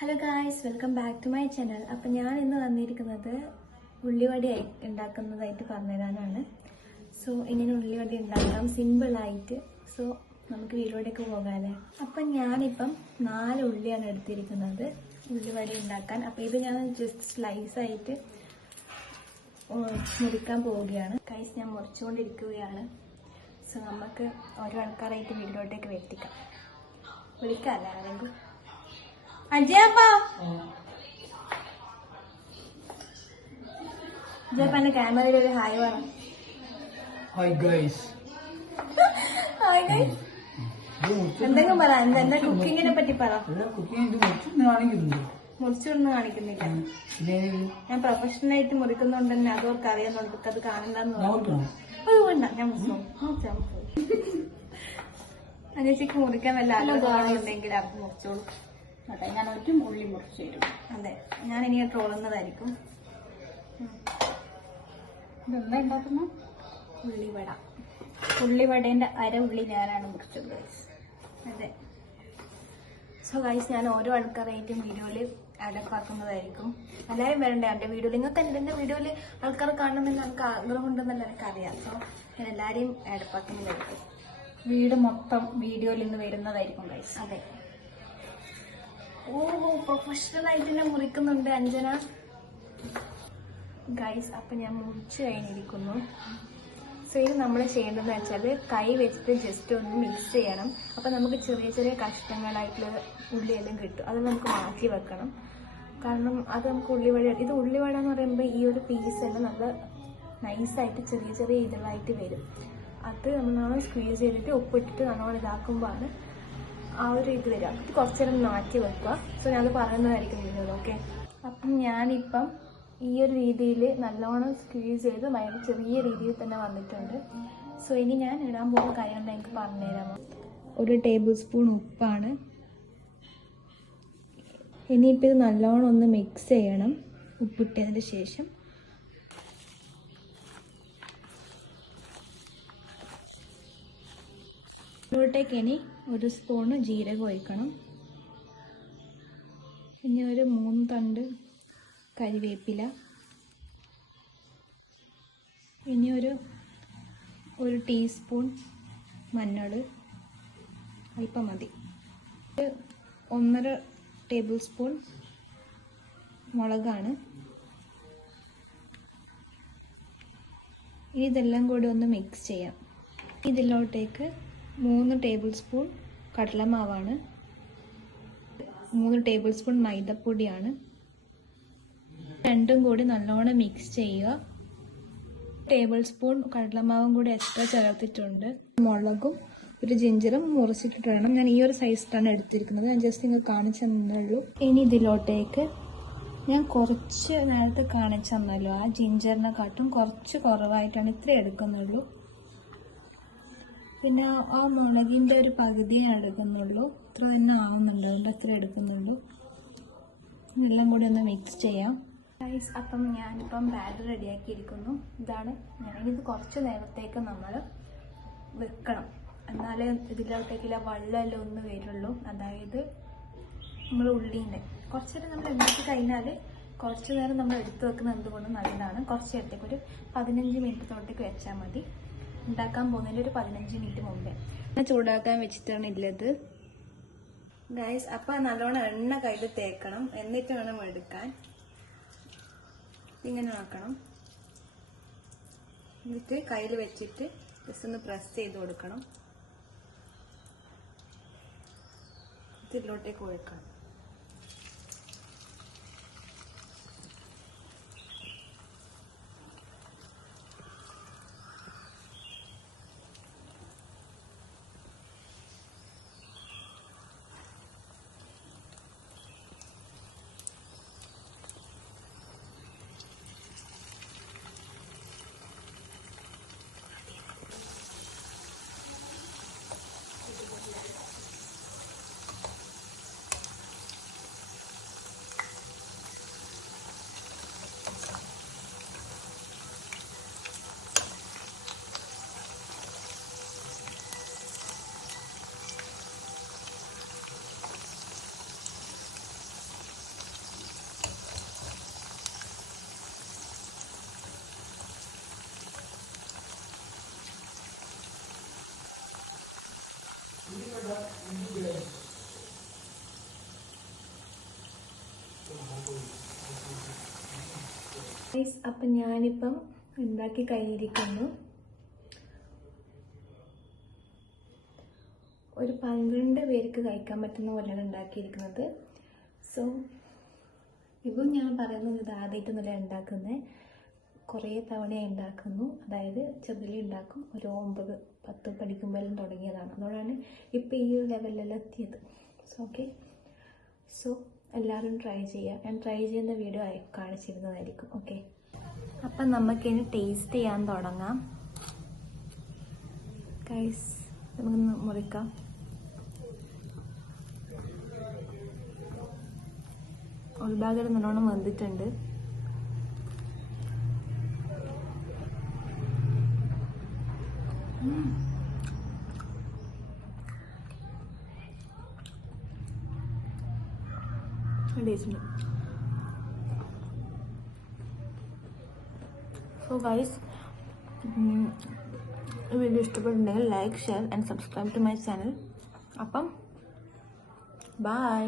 Hello guys, welcome back to my channel. അപ്പം ഞാൻ ഇന്ന് വന്നിരിക്കുന്നത് ഉള്ളിവടി ഉണ്ടാക്കുന്നതായിട്ട് പറഞ്ഞുതരാനാണ്. സോ ഇങ്ങനെ ഉള്ളിവടി ഉണ്ടാക്കാം സിമ്പിളായിട്ട്. സോ നമുക്ക് വീഡിയോയിലേക്ക് പോകാമല്ലേ. അപ്പം ഞാനിപ്പം 4 ഉള്ളിയാണ് എടുത്തിരിക്കുന്നത് ഉള്ളിവടി ഉണ്ടാക്കാൻ. അപ്പം ഇത് ഞാൻ ജസ്റ്റ് സ്ലൈസായിട്ട് മുറിക്കാൻ പോവുകയാണ്. ഗായ്സ്, ഞാൻ മുറിച്ചുകൊണ്ടിരിക്കുകയാണ്. സോ നമുക്ക് ഓരോ ആൾക്കാരായിട്ട് വീഡിയോയിലേക്ക് എത്തിക്കാം. വിളിക്കാമല്ലേ ആരെങ്കിലും? അജയപ്പാ അജയപ്പാന്റെ ക്യാമറയിൽ ഒരു ഹായ് പറ. Hi guys. Hi guys. എന്തെങ്കിലും പറ, എന്താ കുക്കിങ്ങിനെ പറ്റി പറ. മുറിച്ചൊന്നും കാണിക്കുന്നില്ല. ഞാൻ പ്രൊഫഷണലായിട്ട് മുറിക്കുന്നോണ്ട് തന്നെ അതോർക്ക് അറിയാന്നുണ്ട്. അത് കാണണ്ടെന്ന് വേണ്ട. ഞാൻ അനേച്ചിക്ക് മുറിക്കാൻ വല്ല ആഗ്രഹമുണ്ടെങ്കിൽ അത് മുറിച്ചോളൂ. അതെ, ഞാൻ ഒറ്റ ഉള്ളി മുറിച്ച് തരും. അതെ, ഞാൻ ഇനി ട്രോളുന്നതായിരിക്കും. ഇതെന്താ ഉണ്ടാക്കുന്ന? ഉള്ളിവട. ഉള്ളിവടേന്റെ അര ഉള്ളി ഞാനാണ് മുറിച്ചത്. അതെ. സോ ഗൈസ്, ഞാൻ ഓരോ ആൾക്കാരായിട്ടും വീഡിയോയിൽ അടപ്പാക്കുന്നതായിരിക്കും. എല്ലാവരും വരണ്ടേ എൻ്റെ വീഡിയോയിൽ. നിങ്ങൾക്ക് എൻ്റെ വീഡിയോയിൽ ആൾക്കാർ കാണണമെന്ന് നമുക്ക് ആഗ്രഹമുണ്ടെന്നല്ല എനിക്കറിയാം. സോ ഞാൻ എല്ലാവരെയും അടപ്പാക്കുന്നതായിരിക്കും. വീട് മൊത്തം വീഡിയോയിൽ നിന്ന് വരുന്നതായിരിക്കും ഗൈസ്. അതെ. ഓഹോ, പ്രൊഫഷണൽ ആയിട്ട് തന്നെ മുറിക്കുന്നുണ്ട് അഞ്ജന. ഗൈസ്, അപ്പം ഞാൻ മുറിച്ച് കഴിഞ്ഞിരിക്കുന്നു. സോ ഇത് നമ്മൾ ചെയ്യേണ്ടതെന്ന് വെച്ചാൽ കൈ വെച്ചിട്ട് ജസ്റ്റ് ഒന്ന് മിക്സ് ചെയ്യണം. അപ്പം നമുക്ക് ചെറിയ ചെറിയ കഷ്ണങ്ങളായിട്ടുള്ള ഉള്ളിയെല്ലാം കിട്ടും. അത് നമുക്ക് മാറ്റി വെക്കണം. കാരണം അത് നമുക്ക് ഉള്ളിവട, ഇത് ഉള്ളിവട എന്ന് പറയുമ്പോൾ ഈ ഒരു പീസ് തന്നെ നല്ല നൈസായിട്ട് ചെറിയ ചെറിയ ഇതളായിട്ട് വരും. അത് നമ്മൾ സ്ക്വീസ് ചെയ്തിട്ട് ഉപ്പിട്ടിട്ട് നല്ലോണം ഇതാക്കുമ്പോഴാണ് ആ ഒരു ഇത് വരിക. ഇത് കുറച്ച് നേരം മാറ്റി വെക്കുക. സോ ഞാനത് പറയുന്നതായിരിക്കും വീഡിയോയിൽ. ഓക്കെ. അപ്പം ഞാനിപ്പം ഈ ഒരു രീതിയിൽ നല്ലോണം സ്ക്വീസ് ചെയ്ത് ഭയങ്കര ചെറിയ രീതിയിൽ തന്നെ വന്നിട്ടുണ്ട്. സോ ഇനി ഞാൻ ഇടാൻ പോകുന്ന കാര്യം എനിക്ക് പറഞ്ഞുതരാമോ? 1 ടേബിൾ സ്പൂൺ ഉപ്പാണ്. ഇനിയിപ്പോൾ ഇത് നല്ലോണം ഒന്ന് മിക്സ് ചെയ്യണം ഉപ്പിട്ടതിന് ശേഷം. ഇതിലോട്ടേക്ക് ഇനി 1 സ്പൂണ് ജീരകം ഒഴിക്കണം. ഇനി ഒരു 3 തണ്ട് കരിവേപ്പില. ഇനി ഒരു 1 ടീസ്പൂൺ മഞ്ഞൾ, അല്പം മതി. 1.5 ടേബിൾ സ്പൂൺ മുളകാണ്. ഇനി ഇതെല്ലാം കൂടി ഒന്ന് മിക്സ് ചെയ്യാം. ഇതിലോട്ടേക്ക് 3 ടേബിൾ സ്പൂൺ കടലമാവാണ്. 3 ടേബിൾ സ്പൂൺ മൈദപ്പൊടിയാണ്. രണ്ടും കൂടി നല്ലോണം മിക്സ് ചെയ്യുക. ടേബിൾ സ്പൂൺ കടലമാവും കൂടി എക്സ്ട്രാ ചേർത്തിട്ടുണ്ട്. മുളകും ഒരു ജിഞ്ചറും മുറിച്ചിട്ടിട്ട് വേണം. ഞാൻ ഈ ഒരു സൈസിലാണ് എടുത്തിരിക്കുന്നത്. ഞാൻ ജസ്റ്റ് നിങ്ങൾക്ക് കാണിച്ചു തന്നുള്ളൂ. ഇനി ഇതിലോട്ടേക്ക് ഞാൻ കുറച്ച് നേരത്തെ കാണിച്ചു തന്നല്ലോ, ആ ജിഞ്ചറിനെക്കാട്ടും കുറച്ച് കുറവായിട്ടാണ് ഇത്ര എടുക്കുന്നുള്ളൂ. പിന്നെ ആ മുളകിൻ്റെ ഒരു പകുതിയെ എടുക്കുന്നുള്ളൂ. ഇത്ര തന്നെ ആവുന്നുണ്ട്, അതുകൊണ്ട് അത്ര എടുക്കുന്നുള്ളൂ. എല്ലാം കൂടി ഒന്ന് മിക്സ് ചെയ്യാം. ഗൈസ്, അപ്പം ഞാനിപ്പം ബാറ്റർ റെഡിയാക്കിയിരിക്കുന്നു. ഇതാണ്. ഞാനിത് കുറച്ച് നേരത്തേക്ക് നമ്മൾ വെക്കണം. എന്നാലേ ഇതിലോട്ടേക്കുള്ള വെള്ളമെല്ലാം ഒന്ന് വരുള്ളൂ. അതായത് നമ്മൾ ഉള്ളീൻ്റെ കുറച്ച് നേരം നമ്മൾ ഉണ്ടാക്കി കഴിഞ്ഞാൽ കുറച്ച് നേരം നമ്മൾ എടുത്ത് വെക്കുന്നത് എന്തുകൊണ്ടും നല്ലതാണ്. കുറച്ച് നേരത്തേക്ക് ഒരു 15 മിനിറ്റ് തൊട്ടേക്ക് വെച്ചാൽ മതി. ഉണ്ടാക്കാൻ പോകുന്നതിൻ്റെ ഒരു 15 മിനിറ്റ് മുമ്പേ ഞാൻ ചൂടാക്കാൻ വെച്ചിട്ടാണ് ഉള്ളത് ഗൈസ്. അപ്പം നല്ലോണം എണ്ണ കയ്യിൽ തേക്കണം, എന്നിട്ട് വേണം എടുക്കാൻ. ഇങ്ങനെ ആക്കണം. എന്നിട്ട് കയ്യിൽ വെച്ചിട്ട് ജസ്റ്റ് ഒന്ന് പ്രസ് ചെയ്ത് കൊടുക്കണം. ഇതിലോട്ടേക്ക് ഒഴിക്കണം. അപ്പം ഞാനിപ്പം ഉണ്ടാക്കി കഴിഞ്ഞിരിക്കുന്നു. ഒരു 12 പേർക്ക് കഴിക്കാൻ പറ്റുന്ന പോലെയാണ് ഉണ്ടാക്കിയിരിക്കുന്നത്. സോ ഇപ്പം ഞാൻ പറയുന്നത് ഇത് ആദ്യമായിട്ടൊന്നുമല്ല ഉണ്ടാക്കുന്നത്, കുറേ തവണയായി ഉണ്ടാക്കുന്നു. അതായത് ചെറുതിലി ഉണ്ടാക്കും, ഒരു 9-10 പഠിക്കുമ്പോഴും തുടങ്ങിയതാണ്. അതുകൊണ്ടാണ് ഇപ്പം ഈ ഒരു ലെവലിലെല്ലാം എത്തിയത്. സോ എല്ലാവരും ട്രൈ ചെയ്യുക. ഞാൻ ട്രൈ ചെയ്യുന്ന വീഡിയോ കാണിച്ചിരുന്നതായിരിക്കും. ഓക്കെ, അപ്പം നമുക്കിനി ടേസ്റ്റ് ചെയ്യാൻ തുടങ്ങാം. ഗൈസ്, നമുക്കൊന്ന് മുറിക്കാം. ഒരു ഭാഗം നല്ലോണം വെന്തിട്ടുണ്ട്. ടേസ്റ്റ്. സോ ഗൈസ്, വീഡിയോ ഇഷ്ടപ്പെട്ടിട്ടുണ്ടെങ്കിൽ like, share and subscribe to my channel. അപ്പം ബൈ.